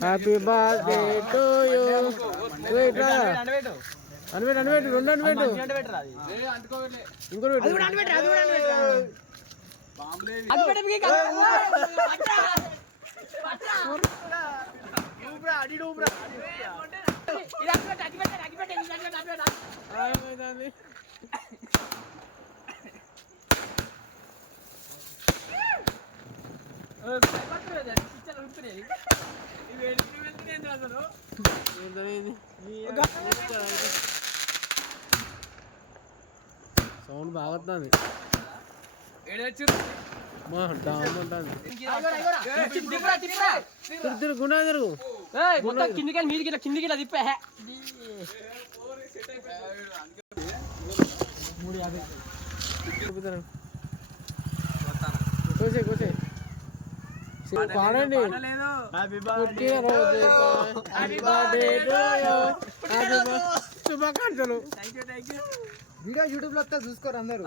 Happy birthday to you. అనిపెట్టు రెండు అనిపెట్టు ఇంకోటి సౌండ్ బాగా వస్తుంది. గుండా తిరుగు కిందికి మీదికి తిప్పా. కోసే పాడండి. శుభాకాంక్షలు. వీడియో యూట్యూబ్ లో చూసుకోరు అందరూ.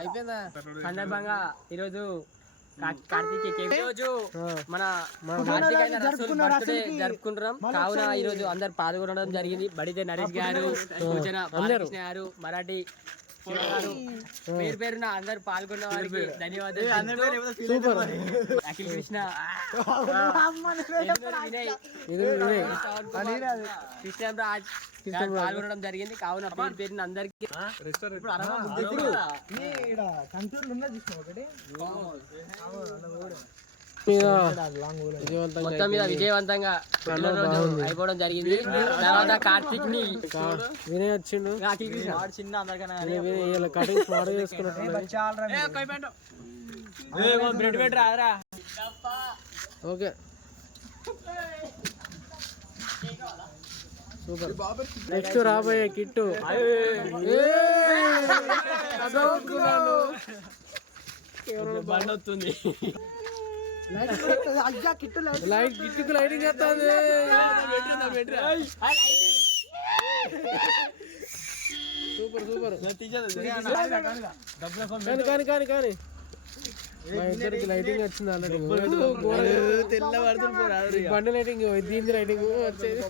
అయిపోయిందా సందర్భంగా ఈరోజు మన జరుపుకుంటున్నాం. కావున ఈ రోజు అందరు పాల్గొనడం జరిగింది. బడితే నరేష్ గారు, బాలకృష్ణ గారు, మరాఠీ పేరు పేరున అందరు పాల్గొన్న వారికి ధన్యవాదాలు. అఖిల్ కృష్ణ, కృష్ణరాజ్ పాల్గొనడం జరిగింది. కావున పేరు పేరున అందరికి మొత్తం మీద విజయవంతంగా అయిపోవడం జరిగింది. తర్వాత కార్తీక్ ని వినయ్ వచ్చిండు. Okay super. నెక్స్ట్ రాబోయే కిట్టు బండి కిట్టుకు లైటింగ్ చేస్తుంది. Super super. కానీ కానీ మా ఇద్దరికి లైటింగ్ వచ్చింది ఆల్రెడీ. బండి లైటింగ్, దీని లైటింగ్ వచ్చేది.